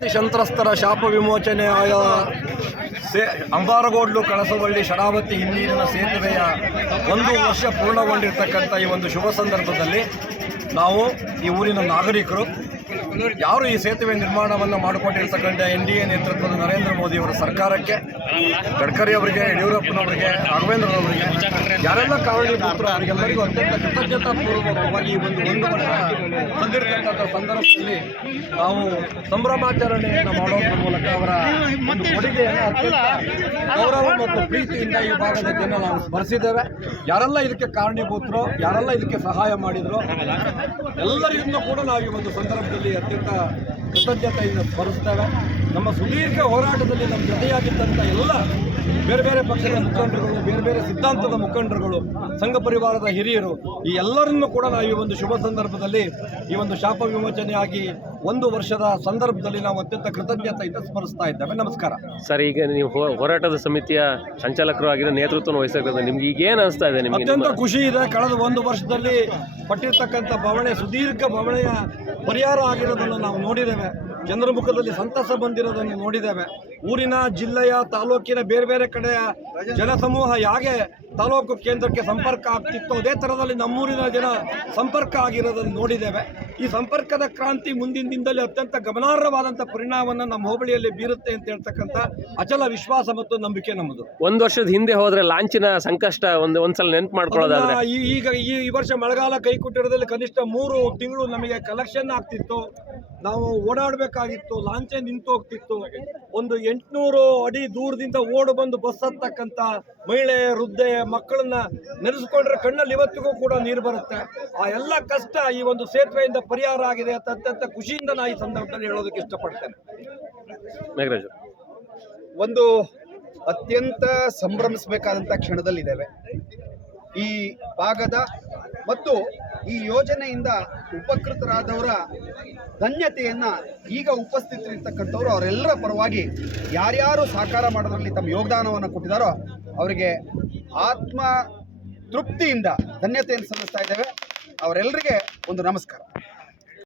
ಸಂತ್ರಸ್ತರ ಶಾಪ ವಿಮೋಚನೆಯಾದ ಅಂಬಾರಗೋಡ್ಲು ಕಳಸವಳ್ಳಿ ಶರಾವತಿ ಹಿನ್ನೀರಿನ ಸೇತುವೆಯ 1 ವರ್ಷ ಪೂರ್ಣಗೊಂಡಿರ್ತಕ್ಕಂಥ ಈ ಒಂದು ಶುಭ ಸಂದರ್ಭದಲ್ಲಿ ನಾವು ಈ ಊರಿನ ನಾಗರಿಕರು ಯಾರು ಈ ಸೇತುವೆ ನಿರ್ಮಾಣವನ್ನು ಮಾಡಿಕೊಂಡಿರ್ತಕ್ಕಂಥ NDA ನೇತೃತ್ವದ ನರೇಂದ್ರ ಮೋದಿಯವರ ಸರ್ಕಾರಕ್ಕೆ, ಗಡ್ಕರಿ ಅವರಿಗೆ, ಯಡಿಯೂರಪ್ಪನವರಿಗೆ, ರಾಘವೇಂದ್ರರವರಿಗೆ, ಯಾರೆಲ್ಲ ಕಾರಣೀಭೂತರು ಅವರಿಗೆಲ್ಲರಿಗೂ ಅತ್ಯಂತ ಕೃತಜ್ಞತಾಪೂರ್ವಕವಾಗಿ ಈ ಒಂದು ವರ್ಷ ಬಂದಿರತಕ್ಕಂಥ ಸಂದರ್ಭದಲ್ಲಿ ನಾವು ಸಂಭ್ರಮಾಚರಣೆಯನ್ನು ಮಾಡೋದ್ರ ಮೂಲಕ ಅವರ ಒಂದು ಕೊಡುಗೆಯನ್ನು ಅತ್ಯಂತ ಗೌರವ ಮತ್ತು ಪ್ರೀತಿಯಿಂದ ಈ ಭಾಗದ ಜನ ನಾವು ಸ್ಮರಿಸಿದ್ದೇವೆ. ಯಾರೆಲ್ಲ ಇದಕ್ಕೆ ಕಾರಣೀಭೂತರು, ಯಾರೆಲ್ಲ ಇದಕ್ಕೆ ಸಹಾಯ ಮಾಡಿದ್ರು, ಎಲ್ಲರಿಗೂ ಕೂಡ ನಾವು ಈ ಒಂದು ಸಂದರ್ಭದಲ್ಲಿ ಅತ್ಯಂತ ಕೃತಜ್ಞತೆಯಿಂದ ಸ್ಮರಿಸ್ತೇವೆ. ನಮ್ಮ ಸುದೀರ್ಘ ಹೋರಾಟದಲ್ಲಿ ನಮ್ಮ ಜೊತೆಯಾಗಿದ್ದಂಥ ಎಲ್ಲ ಬೇರೆ ಬೇರೆ ಪಕ್ಷದ ಮುಖಂಡರುಗಳು, ಬೇರೆ ಬೇರೆ ಸಿದ್ಧಾಂತದ ಮುಖಂಡರುಗಳು, ಸಂಘ ಪರಿವಾರದ ಹಿರಿಯರು, ಈ ಎಲ್ಲರನ್ನೂ ಕೂಡ ನಾವು ಈ ಒಂದು ಶುಭ ಸಂದರ್ಭದಲ್ಲಿ ಈ ಒಂದು ಶಾಪ ವಿಮೋಚನೆಯಾಗಿ 1 ವರ್ಷದ ಸಂದರ್ಭದಲ್ಲಿ ನಾವು ಅತ್ಯಂತ ಕೃತಜ್ಞತೆಯಿಂದ ಸ್ಮರಿಸ್ತಾ ಇದ್ದೇವೆ. ನಮಸ್ಕಾರ ಸರ್. ಈಗ ನೀವು ಹೋರಾಟದ ಸಮಿತಿಯ ಸಂಚಾಲಕರು ಆಗಿರೋ ನೇತೃತ್ವ ವಹಿಸಿದ್ರೆ ನಿಮ್ಗೆ ಈಗ ಏನು ಅನಿಸ್ತಾ ಇದೆ? ನಿಮಗೆ ಅತ್ಯಂತ ಖುಷಿ ಇದೆ. ಕಳೆದ 1 ವರ್ಷದಲ್ಲಿ ಪಟ್ಟಿರ್ತಕ್ಕಂಥ ಬವಣೆ, ಸುದೀರ್ಘ ಬವಣೆಯ ಪರಿಹಾರ ಆಗಿರೋದನ್ನು ನಾವು ನೋಡಿದ್ದೇವೆ. ಜನರ ಮುಖದಲ್ಲಿ ಸಂತಸ ಬಂದಿರೋದನ್ನು ನೋಡಿದ್ದೇವೆ. ಊರಿನ, ಜಿಲ್ಲೆಯ, ತಾಲೂಕಿನ ಬೇರೆ ಬೇರೆ ಕಡೆಯ ಜನಸಮೂಹ ಹೇಗೆ ತಾಲೂಕು ಕೇಂದ್ರಕ್ಕೆ ಸಂಪರ್ಕ ಆಗ್ತಿತ್ತು, ಅದೇ ಥರದಲ್ಲಿ ನಮ್ಮೂರಿನ ಜನ ಸಂಪರ್ಕ ಆಗಿರೋದನ್ನು ನೋಡಿದ್ದೇವೆ. ಈ ಸಂಪರ್ಕದ ಕ್ರಾಂತಿ ಮುಂದಿನ ದಿನದಲ್ಲಿ ಅತ್ಯಂತ ಗಮನಾರ್ಹವಾದಂಥ ಪರಿಣಾಮವನ್ನು ನಮ್ಮ ಹೋಬಳಿಯಲ್ಲಿ ಬೀರುತ್ತೆ ಅಂತ ಹೇಳ್ತಕ್ಕಂಥ ಅಚಲ ವಿಶ್ವಾಸ ಮತ್ತು ನಂಬಿಕೆ ನಮ್ಮದು. 1 ವರ್ಷದ ಹಿಂದೆ ಹೋದ್ರೆ ಲಾಂಚಿನ ಸಂಕಷ್ಟ ಒಂದ್ಸಲ ನೆನಪು ಮಾಡ್ಕೊಳ್ಳೋದಾದ್ರೆ, ಈಗ ಈ ವರ್ಷ ಮಳೆಗಾಲ ಕೈ ಕೊಟ್ಟಿರೋದ್ರಲ್ಲಿ ಕನಿಷ್ಠ 3 ತಿಂಗಳು ನಮಗೆ ಕಲೆಕ್ಷನ್ ಆಗ್ತಿತ್ತು. ನಾವು ಓಡಾಡಬೇಕಾಗಿತ್ತು, ಲಾಂಚೆ ನಿಂತು ಹೋಗ್ತಿತ್ತು. ಒಂದು 800 ಅಡಿ ದೂರದಿಂದ ಓಡು ಬಂದು ಬಸ್ ಹತ್ತಕ್ಕಂಥ ಮಹಿಳೆ, ವೃದ್ಧೆ, ಮಕ್ಕಳನ್ನ ನೆನೆಸ್ಕೊಂಡ್ರೆ ಕಣ್ಣಲ್ಲಿ ಇವತ್ತಿಗೂ ಕೂಡ ನೀರು ಬರುತ್ತೆ. ಆ ಎಲ್ಲ ಕಷ್ಟ ಈ ಒಂದು ಸೇತುವೆಯಿಂದ ಪರಿಹಾರ ಆಗಿದೆ ಅಂತ ಅತ್ಯಂತ ಖುಷಿಯಿಂದ ನಾನು ಈ ಸಂದರ್ಭದಲ್ಲಿ ಹೇಳೋದಕ್ಕೆ ಇಷ್ಟಪಡ್ತೇನೆ. ಮೇಘರಾಜ್, ಒಂದು ಅತ್ಯಂತ ಸಂಭ್ರಮಿಸಬೇಕಾದಂಥ ಕ್ಷಣದಲ್ಲಿದ್ದೇವೆ. ಈ ಭಾಗದ ಮತ್ತು ಈ ಯೋಜನೆಯಿಂದ ಉಪಕೃತರಾದವರ ಧನ್ಯತೆಯನ್ನು ಈಗ ಉಪಸ್ಥಿತರಿರ್ತಕ್ಕಂಥವ್ರು ಅವರೆಲ್ಲರ ಪರವಾಗಿ ಯಾರ್ಯಾರು ಸಹಕಾರ ಮಾಡೋದ್ರಲ್ಲಿ ತಮ್ಮ ಯೋಗದಾನವನ್ನು ಕೊಟ್ಟಿದ್ದಾರೋ ಅವರಿಗೆ ಆತ್ಮ ತೃಪ್ತಿಯಿಂದ ಧನ್ಯತೆಯನ್ನು ಸಲ್ಲಿಸ್ತಾ ಇದ್ದೇವೆ. ಅವರೆಲ್ಲರಿಗೆ ಒಂದು ನಮಸ್ಕಾರ.